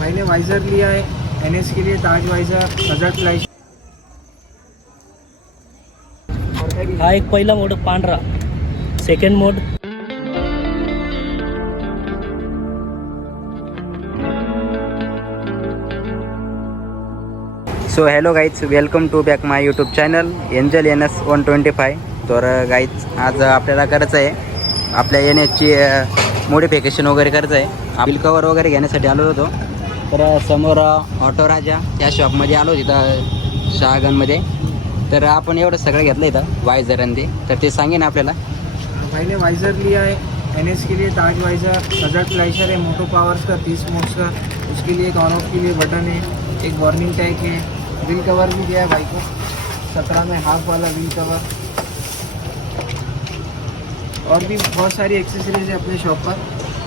मैंने visor लिया है NS के लिए, ताज वाइजर, हजरत लाइट। हा एक पहिला मोड पांढरा, second mode so hello guys, welcome to back my YouTube channel Angel NS 125। तर गाईज आज आपल्याला करायचं आहे आपल्या NSची मोडिफिकेशन वगैरे करायचं आहे। बिल कवर वगैरे घेण्यासाठी आलो होतो, तर समोर ऑटो राजा त्या शॉपमध्ये आलो तिथं शहागनमध्ये। तर आपण एवढं सगळं घेतलं इथं वायझर आणि तर ते सांगेन आपल्याला। मैंने वाइजर लिया है NS के लिए, ताज वाइजर, हजरत लाइटर है, मोटो पावर्स का 30 मोड्स का, उसके लिए एक ऑन ऑफ के लिए बटन है, एक वार्निंग टैग है, व्हील कवर भी दिया है भाई को 17 में हाफ वाला व्हील कवर, और भी बहुत सारी एक्सेसरीज है अपने शॉप पर।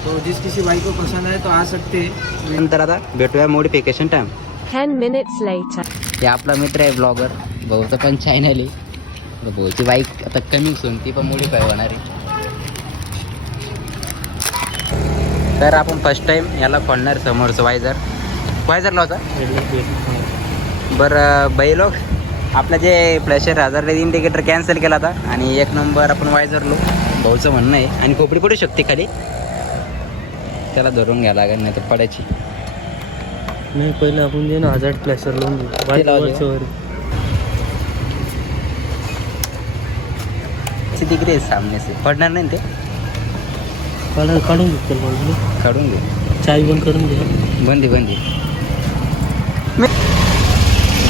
तो जिस किसी भाई को पसंद आए तो आ सकते हैं। नंतर आता भेटूया मोडिफिकेशन टाइम। 10 minutes later. हे आपला मित्र आहे ब्लॉगर, भाऊचं पण चॅनल आहे। भाऊची बाईक आता कमी सोन ती पण मोडिफाय होणार आहे। तर आपण फर्स्ट टाइम याला खोलणार समोरचं वायझर लावता। बरं बाई लोक, आपलं जे फ्लॅशर हजर इंडिकेटर कॅन्सल केला होता आणि एक नंबर आपण वायझर लो भाऊचं म्हणणं आहे। आणि खोपडी पडू शकते खाली, त्याला धरून घ्यायला लागेल नाही तर पडायची नाही। पहिले आपण जे ना हजार्ड फ्लॅशर लावून तिकडे आहे सामने से पडणार नाही ते, काढून घेतलं काढून घे। चाय बंद करून घे, बंदी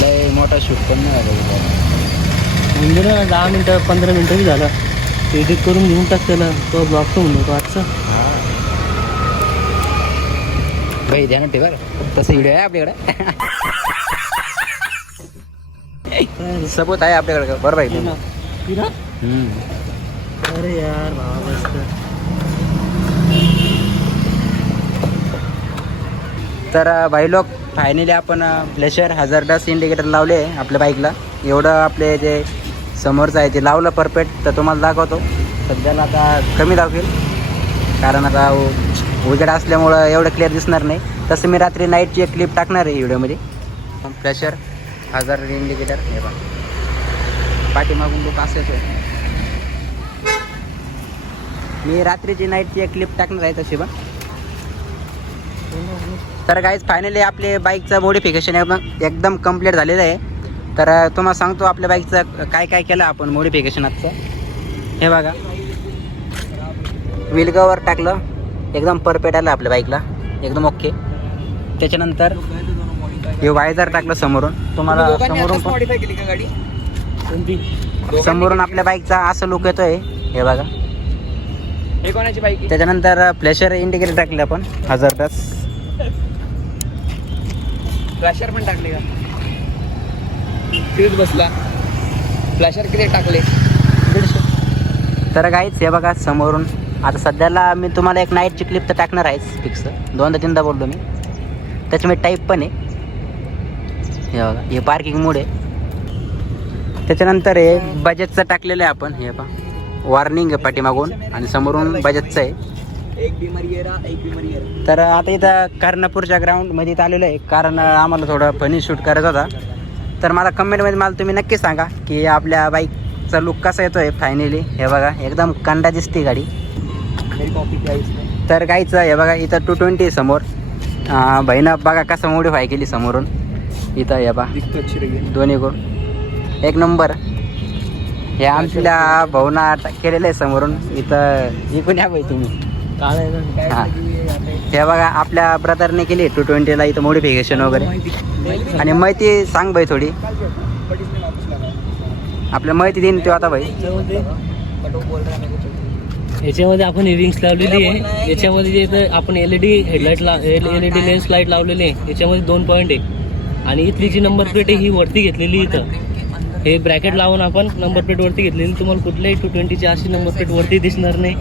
लय मोठा शूट पण नाही झाला म्हणजे ना 10 मिनटं 15 मिनटं बी झाला, एडिट करून घेऊन टाक त्याला, तो ब्लॉग तर म्हणतो आजचा। बाई ध्यानात ठेवा तसं व्हिडिओ आहे आपल्याकडे। सबूत आहे आपल्याकडे, बरं बाई। अरे यार भावा मस्त। तर भाई लोक फायनली आपण फ्लॅशर हजार्डस इंडिकेटर लावले आहे आपल्या बाईकला। एवढं आपले जे समोरचं आहे ते लावलं परफेक्ट, तर तुम्हाला दाखवतो। सध्याला आता कमी दाखवेल कारण आता उजेड असल्यामुळं एवढं क्लिअर दिसणार नाही। तसं मी रात्री नाईटची एक क्लिप टाकणार आहे व्हिडिओमध्ये। फ्लॅशर हजार्ड इंडिकेटर हे बघा, पाठीमागून लोक असेच आहे। मी रात्रीची नाईटची एक क्लिप टाकणार आहे तशी पण। तर गाईज फायनली आपले बाईकचं मोडिफिकेशन एकदम कंप्लीट झालेलं आहे। तर तुम्हाला सांगतो आपल्या बाईकचं काय काय केलं आपण मोडिफिकेशन आजचं। हे बघा, व्हील कवर टाकलं, एकदम परफेक्ट आलं आपल्या बाईकला, एकदम ओके। त्याच्यानंतर हे वायझर टाकलं समोरून, तुम्हाला समोरून आपल्या बाईकचा असं लुक येतोय हे बघा। हे कोणाची बाईक? त्याच्यानंतर फ्लॅशर इंडिकेटर टाकले आपण हजार्डस, फ्लॅशर पण टाकले का? फिरत बसला फ्लॅशर किती टाकले? 150। तर गाईच हे बघा समोरून, आता सध्याला मी तुम्हाला एक नाईटची क्लिप तर टाकणार आहेच फिक्स, 2दा-3दा बोललो मी। त्याच्यामध्ये टाईप पण आहे हे बघा, हे पार्किंग मोड आहे। त्याच्यानंतर हे बजाजचं टाकलेलं आहे आपण, हे बघा वॉर्निंग आहे पाठीमागून आणि समोरून बजाजचं आहे। एक भी मरिएरा, एक भी मरिएरा। तर आता इथं कर्णापूरच्या ग्राउंडमध्ये इथं आलेलो आहे कारण आम्हाला थोडं फनी शूट करायचा होता। तर मला कमेंटमध्ये मला तुम्ही नक्की सांगा की आपल्या बाईकचा लुक कसा येतो आहे फायनली। हे बघा एकदम कंडा दिसते गाडी। तर गाईचं हे बघा इथं 220 समोर, बहिणं बघा कसं मोडिफाय केली समोरून इथं। हे बघा दोन्ही करून एक नंबर। हे आमच्या भाऊना केलेलं आहे समोरून इथं। इकडून या बाई तुम्ही। हां, हे बघा आपल्या ब्रदरने केली 220ला इथं मोडिफिकेशन वगैरे। आणि माहिती सांग बाई थोडी, आपल्या माहिती देईन तो आता बाई। याच्यामध्ये आपण रिंग्स लावलेली आहे, याच्यामध्ये जे आपण LED headlight LED lens light लावलेली आहे। याच्यामध्ये 2 पॉईंट आहे आणि इथली जी नंबर प्लेट आहे ही वरती घेतलेली इथं। हे ब्रॅकेट लावून आपण नंबर प्लेट वरती घेतलेली, तुम्हाला कुठल्याही 220ची अशी नंबर प्लेट वरती दिसणार नाही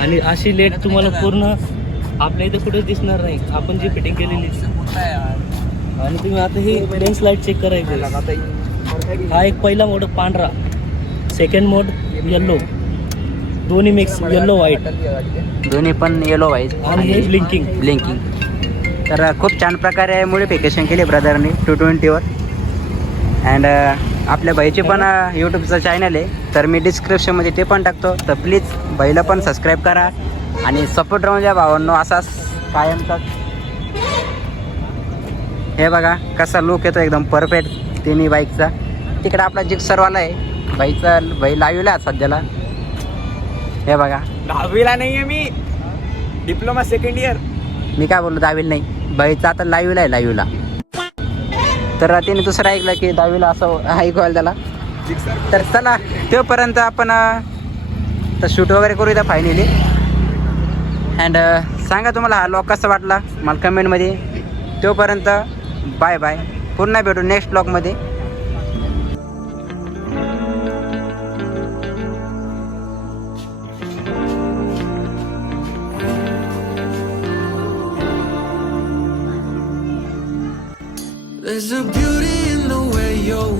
आणि अशी लेट तुम्हाला पूर्ण आपल्या इथं कुठेच दिसणार नाही, आपण जी फिटिंग केलेली। आणि तुम्ही आता ही लेन्स लाईट चेक करायचं। हा एक पहिला मोड पांढरा, सेकंड मोड येल्लो, दोन्ही मिक्स येल्लो व्हाईट, दोन्ही पण येलो व्हाईट आणि ब्लिंकिंग। तर खूप छान प्रकारे मॉडिफिकेशन केले ब्रदरने 220वर. अँड आपल्या भाईचे पण यूट्यूबचं चॅनल आहे, तर मी डिस्क्रिप्शनमध्ये ते पण टाकतो. तर प्लीज भाईला पण सबस्क्राईब करा आणि सपोर्ट राहून द्या भावांनो असाच कायमचा. हे बघा कसा लुक येतो एकदम परफेक्ट तिन्ही बाईकचा. तिकडे आपला जिक्सरवाला आहे भाई लाईव्हला आहे सध्याला. हे बघा 10वीला नाही आहे मी, डिप्लोमा सेकंड इयर. मी काय बोललो 10वीला नाही, भाईचा आता लाईव्हला आहे लाईव्हला. तर तिने दुसरं ऐकलं की 10वीला असं ऐकवायला त्याला. तर चला तोपर्यंत आपण तर शूट वगैरे करू द्या फायनली. अँड सांगा तुम्हाला हा व्लॉग कसा वाटला मला कमेंटमध्ये. तोपर्यंत बाय बाय, पुन्हा भेटू next व्लॉगमध्ये. There's a beauty in the way you're